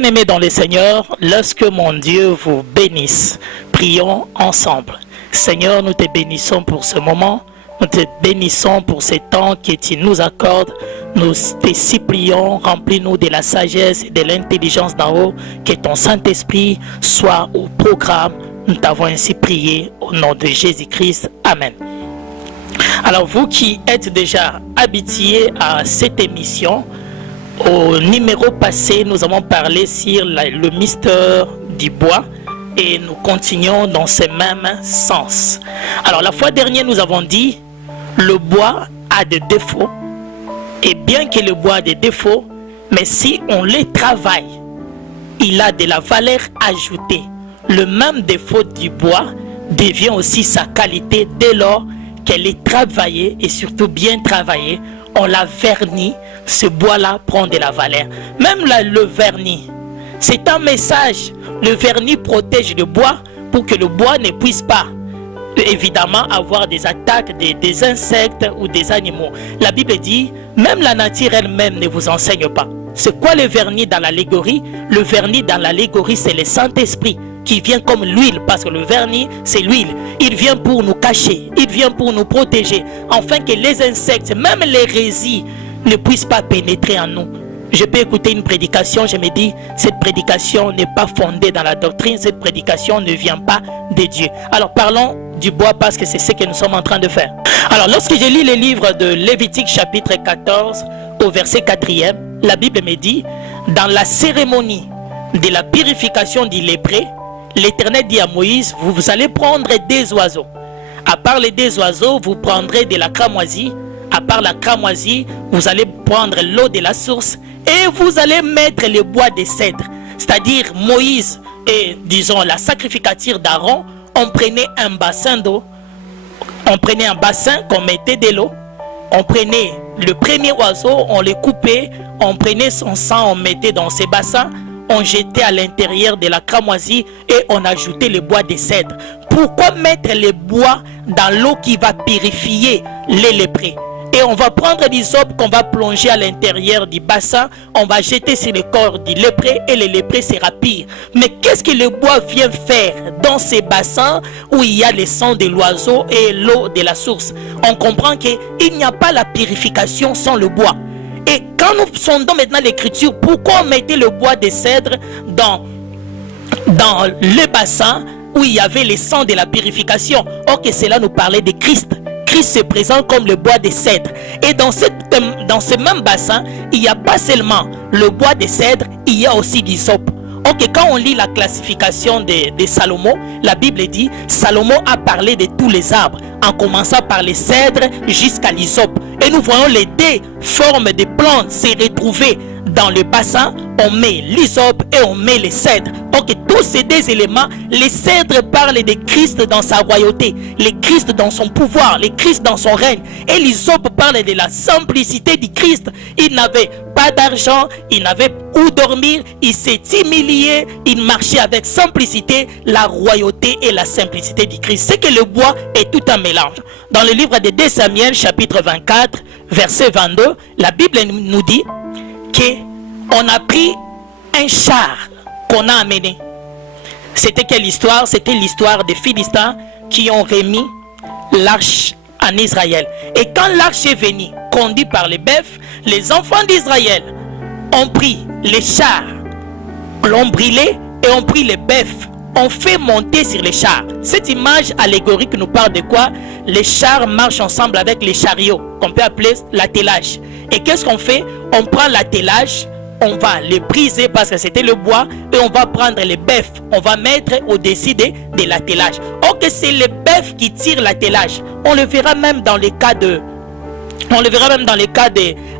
Bien-aimés dans le Seigneur, lorsque mon Dieu vous bénisse, prions ensemble. Seigneur, nous te bénissons pour ce moment, nous te bénissons pour ces temps que tu nous accordes. Nous te supplions, remplis-nous de la sagesse et de l'intelligence d'en haut, que ton Saint-Esprit soit au programme. Nous t'avons ainsi prié au nom de Jésus-Christ. Amen. Alors vous qui êtes déjà habitués à cette émission, au numéro passé, nous avons parlé sur le mystère du bois et nous continuons dans ce même sens. Alors la fois dernière, nous avons dit le bois a des défauts et bien que le bois a des défauts, mais si on les travaille, il a de la valeur ajoutée. Le même défaut du bois devient aussi sa qualité dès lors qu'elle est travaillée et surtout bien travaillée. On la vernit, ce bois-là prend de la valeur. Même le vernis, c'est un message. Le vernis protège le bois pour que le bois ne puisse pas, évidemment, avoir des attaques des insectes ou des animaux. La Bible dit, même la nature elle-même ne vous enseigne pas. C'est quoi le vernis dans l'allégorie? Le vernis dans l'allégorie, c'est le Saint-Esprit qui vient comme l'huile, parce que le vernis, c'est l'huile. Il vient pour nous cacher, il vient pour nous protéger, afin que les insectes, même les résines, ne puissent pas pénétrer en nous. Je peux écouter une prédication, je me dis, cette prédication n'est pas fondée dans la doctrine, cette prédication ne vient pas de Dieu. Alors parlons du bois parce que c'est ce que nous sommes en train de faire. Alors lorsque je lis le livre de Lévitique chapitre 14 au verset 4e, la Bible me dit, dans la cérémonie de la purification du lépré, l'Éternel dit à Moïse, vous allez prendre des oiseaux. À part les deux oiseaux, vous prendrez de la cramoisie. À part la cramoisie, vous allez prendre l'eau de la source et vous allez mettre le bois de cèdre. C'est-à-dire Moïse et, disons, la sacrificature d'Aaron, on prenait un bassin d'eau, on prenait un bassin qu'on mettait de l'eau, on prenait le premier oiseau, on le coupait, on prenait son sang, on mettait dans ces bassins, on jetait à l'intérieur de la cramoisie et on ajoutait le bois de cèdre. Pourquoi mettre le bois dans l'eau qui va purifier les léprés? Et on va prendre l'hysope qu'on va plonger à l'intérieur du bassin, on va jeter sur le corps du lépré et le lépré sera pire. Mais qu'est-ce que le bois vient faire dans ces bassins où il y a le sang de l'oiseau et l'eau de la source? On comprend qu'il n'y a pas la purification sans le bois. Et quand nous sondons maintenant l'écriture, pourquoi on mettait le bois de cèdre dans le bassin où il y avait le sang de la purification? Or que cela nous parlait de Christ. Christ se présente comme le bois de cèdre. Et dans ce même bassin, il n'y a pas seulement le bois de cèdre, il y a aussi l'hysope. Ok, quand on lit la classification de Salomon, la Bible dit, Salomon a parlé de tous les arbres, en commençant par les cèdres jusqu'à l'hysope. Et nous voyons les deux formes de plantes se retrouver dans le bassin. On met l'hysope et on met les cèdres. Ok, tous ces deux éléments, les cèdres parlent de Christ dans sa royauté, le Christ dans son pouvoir, le Christ dans son règne. Et l'hysope parle de la simplicité du Christ. Il n'avait pas d'argent, il n'avait où dormir, il s'est humilié, il marchait avec simplicité, la royauté et la simplicité du Christ. C'est que le bois est tout un mélange. Dans le livre de 2 Samuel, chapitre 24, verset 22, la Bible nous dit qu'on a pris un char qu'on a amené. C'était quelle histoire? C'était l'histoire des Philistins qui ont remis l'arche en Israël. Et quand l'arche est venue, conduite par les bœufs, les enfants d'Israël ont pris les chars, l'ont brûlé et ont pris les bœufs, ont fait monter sur les chars. Cette image allégorique nous parle de quoi? Les chars marchent ensemble avec les chariots, qu'on peut appeler l'attelage. Et qu'est-ce qu'on fait? On prend l'attelage, on va les briser parce que c'était le bois et on va prendre les bœufs, on va mettre au-dessus de l'attelage. Or que c'est les bœufs qui tirent l'attelage. On le verra même dans les cas de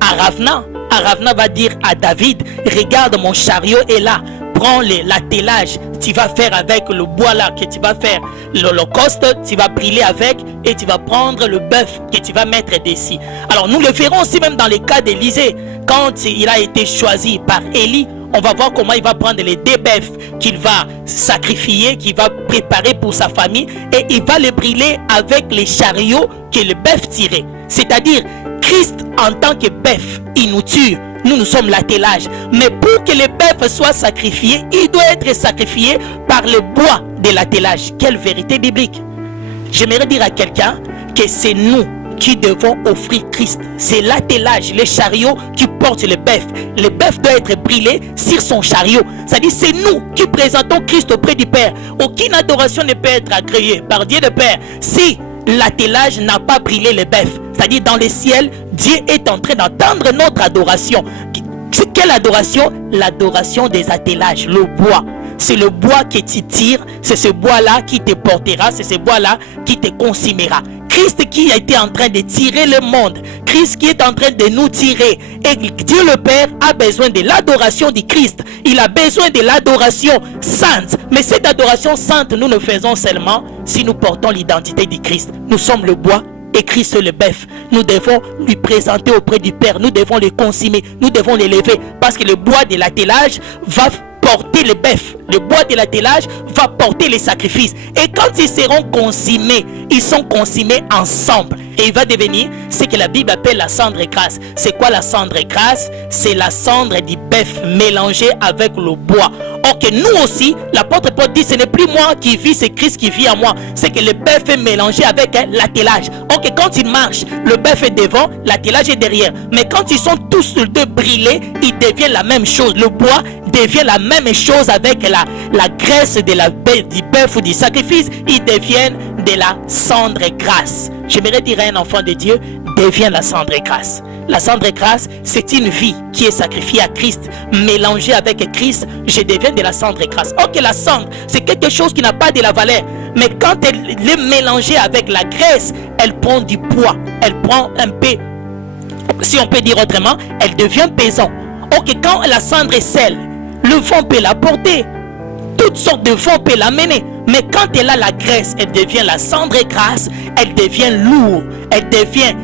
Aravna. Aravna va dire à David, regarde mon chariot est là, prends l'attelage, tu vas faire avec le bois là que tu vas faire l'holocauste, tu vas brûler avec et tu vas prendre le bœuf que tu vas mettre dessus. Alors nous le verrons aussi même dans les cas d'Élisée, quand il a été choisi par Élie, on va voir comment il va prendre les deux bœufs qu'il va sacrifier, qu'il va préparer pour sa famille et il va les brûler avec les chariots que le bœuf tirait. C'est-à-dire Christ en tant que bœuf, il nous tue nous sommes l'attelage. Mais pour que le bœuf soit sacrifié, il doit être sacrifié par le bois de l'attelage. Quelle vérité biblique! J'aimerais dire à quelqu'un que c'est nous qui devons offrir Christ. C'est l'attelage, le chariot qui porte le bœuf. Le bœuf doit être brûlé sur son chariot. C'est-à-dire c'est nous qui présentons Christ auprès du Père. Aucune adoration ne peut être agréée par Dieu le Père si l'attelage n'a pas brûlé le bœuf. C'est-à-dire dans le ciel, Dieu est en train d'entendre notre adoration. C'est quelle adoration? L'adoration des attellages, le bois. C'est le bois que tu tires, c'est ce bois-là qui te portera, c'est ce bois-là qui te consumera. Christ qui a été en train de tirer le monde, Christ qui est en train de nous tirer. Et Dieu le Père a besoin de l'adoration du Christ. Il a besoin de l'adoration sainte. Mais cette adoration sainte, nous ne faisons seulement si nous portons l'identité du Christ. Nous sommes le bois et Christ le bœuf. Nous devons lui présenter auprès du Père. Nous devons le consumer. Nous devons l'élever. Parce que le bois de l'attelage va porter le bœuf. Le bois de l'attelage va porter les sacrifices. Et quand ils seront consumés, ils sont consumés ensemble. Et il va devenir ce que la Bible appelle la cendre grasse. C'est quoi la cendre grasse? C'est la cendre du bœuf mélangée avec le bois. Or que nous aussi, l'apôtre Paul dit, ce n'est plus moi qui vis, c'est Christ qui vit en moi. C'est que le bœuf est mélangé avec l'attelage. Or que quand il marche, le bœuf est devant, l'attelage est derrière. Mais quand ils sont tous les deux brûlés, ils deviennent la même chose. Le bois devient la même chose avec la graisse de du bœuf ou du sacrifice. Ils deviennent de la cendre grasse. J'aimerais dire à un enfant de Dieu, devient la cendre grasse. La cendre grasse, c'est une vie qui est sacrifiée à Christ, mélangée avec Christ. Je deviens de la cendre grasse. Ok, la cendre, c'est quelque chose qui n'a pas de la valeur. Mais quand elle est mélangée avec la graisse, elle prend du poids. Elle prend un peu, si on peut dire autrement, elle devient pesant. Ok, quand la cendre est sale, le vent peut la porter. Toutes sortes de vents peuvent l'amener. Mais quand elle a la graisse, elle devient la cendre grasse, elle devient lourde, elle devient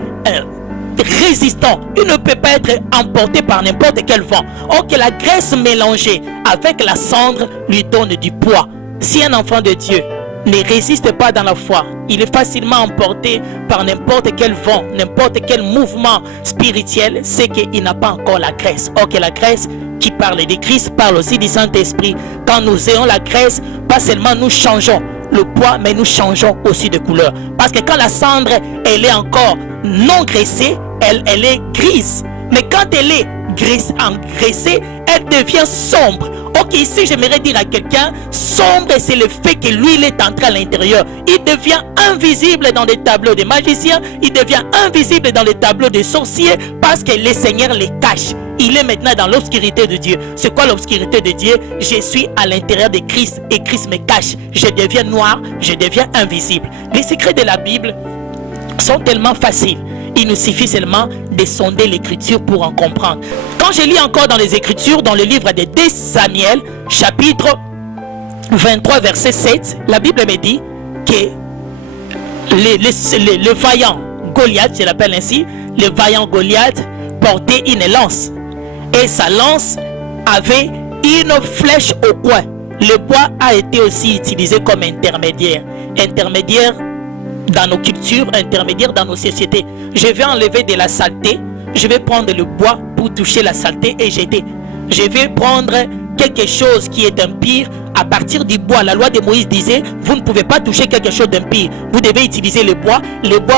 résistant. Il ne peut pas être emporté par n'importe quel vent. Or que la graisse mélangée avec la cendre lui donne du poids. Si un enfant de Dieu ne résiste pas dans la foi, il est facilement emporté par n'importe quel vent, n'importe quel mouvement spirituel, c'est qu'il n'a pas encore la graisse. Or que la graisse qui parle de Christ parle aussi du Saint-Esprit. Quand nous ayons la graisse, pas seulement nous changeons le poids, mais nous changeons aussi de couleur. Parce que quand la cendre, elle est encore non graissée, elle est grise. Mais quand elle est engraissée, elle devient sombre. Ok, ici j'aimerais dire à quelqu'un, sombre c'est le fait que l'huile est entrée à l'intérieur. Il devient invisible dans les tableaux des magiciens, il devient invisible dans les tableaux des sorciers parce que le Seigneur les cache. Il est maintenant dans l'obscurité de Dieu. C'est quoi l'obscurité de Dieu? Je suis à l'intérieur de Christ et Christ me cache. Je deviens noir, je deviens invisible. Les secrets de la Bible sont tellement faciles. Il nous suffit seulement de sonder l'écriture pour en comprendre. Quand je lis encore dans les écritures, dans le livre de 2 Samuel, chapitre 23, verset 7, la Bible me dit que le vaillant Goliath, je l'appelle ainsi, le vaillant Goliath portait une lance. Et sa lance avait une flèche au coin. Le bois a été aussi utilisé comme intermédiaire. Intermédiaire dans nos cultures, intermédiaire dans nos sociétés. Je vais enlever de la saleté, je vais prendre le bois pour toucher la saleté et jeter. Je vais prendre quelque chose qui est impur à partir du bois. La loi de Moïse disait, vous ne pouvez pas toucher quelque chose d'impur. Vous devez utiliser le bois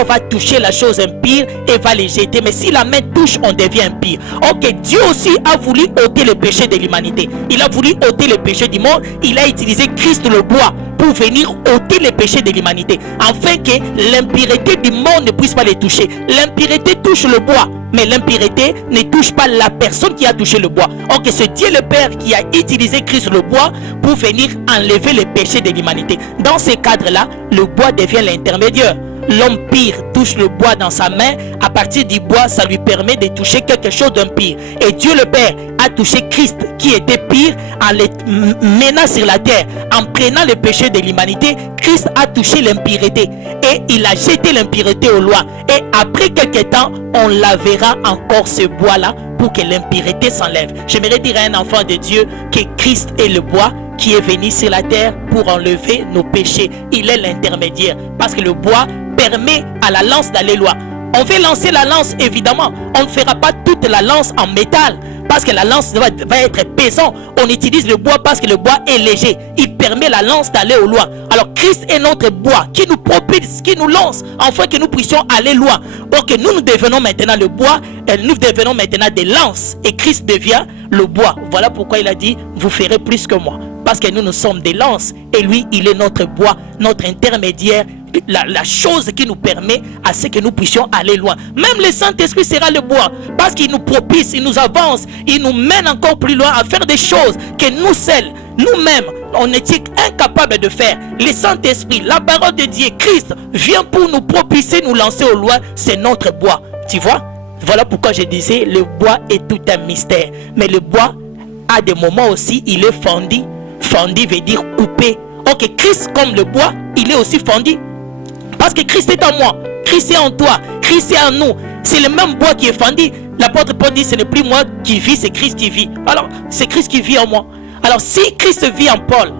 va toucher la chose impure et va les jeter. Mais si la main touche, on devient impur. Ok, Dieu aussi a voulu ôter le péché de l'humanité. Il a voulu ôter le péché du monde. Il a utilisé Christ le bois pour venir ôter les péchés de l'humanité, afin que l'impureté du monde ne puisse pas les toucher. L'impureté touche le bois, mais l'impureté ne touche pas la personne qui a touché le bois. Ok, c'est Dieu le Père qui a utilisé Christ le bois pour venir enlever les péchés de l'humanité. Dans ce cadre-là, le bois devient l'intermédiaire. L'homme pire touche le bois dans sa main. À partir du bois, ça lui permet de toucher quelque chose d'impur. Et Dieu le Père a touché Christ qui était pire en le menant sur la terre. En prenant le péché de l'humanité, Christ a touché l'impureté. Et il a jeté l'impureté au loin. Et après quelques temps, on lavera encore ce bois-là pour que l'impureté s'enlève. J'aimerais dire à un enfant de Dieu que Christ est le bois qui est venu sur la terre pour enlever nos péchés. Il est l'intermédiaire. Parce que le bois permet à la lance d'aller loin. On fait lancer la lance, évidemment. On ne fera pas toute la lance en métal, parce que la lance va être pesante. On utilise le bois parce que le bois est léger. Il permet la lance d'aller au loin. Alors Christ est notre bois qui nous propulse, qui nous lance, afin que nous puissions aller loin. Or que nous devenons maintenant le bois, et nous devenons maintenant des lances. Et Christ devient le bois. Voilà pourquoi il a dit, vous ferez plus que moi. Parce que nous sommes des lances. Et lui, il est notre bois, notre intermédiaire. La chose qui nous permet à ce que nous puissions aller loin. Même le Saint-Esprit sera le bois, parce qu'il nous propulse, il nous avance, il nous mène encore plus loin à faire des choses que nous seuls, nous-mêmes, on était incapables de faire. Le Saint-Esprit, la parole de Dieu, Christ vient pour nous propulser, nous lancer au loin. C'est notre bois. Tu vois? Voilà pourquoi je disais, le bois est tout un mystère. Mais le bois, à des moments aussi, il est fendu. Fendu veut dire coupé. Ok, Christ comme le bois, il est aussi fendu. Parce que Christ est en moi, Christ est en toi, Christ est en nous. C'est le même bois qui est fendu. L'apôtre Paul dit, ce n'est plus moi qui vis, c'est Christ qui vit. Alors, c'est Christ qui vit en moi. Alors, si Christ vit en Paul,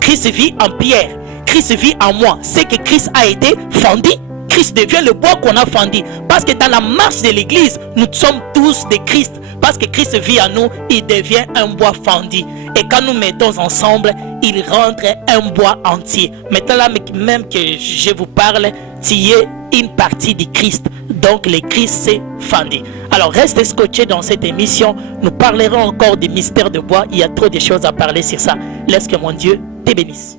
Christ vit en Pierre, Christ vit en moi, c'est que Christ a été fendu. Christ devient le bois qu'on a fendu. Parce que dans la marche de l'église, nous sommes tous des Christ. Parce que Christ vit en nous, il devient un bois fendu. Et quand nous mettons ensemble, il rentre un bois entier. Maintenant là même que je vous parle, tu es une partie du Christ. Donc le Christ s'est fendu. Alors reste scotché dans cette émission. Nous parlerons encore des mystères de bois. Il y a trop de choses à parler sur ça. Laisse que mon Dieu te bénisse.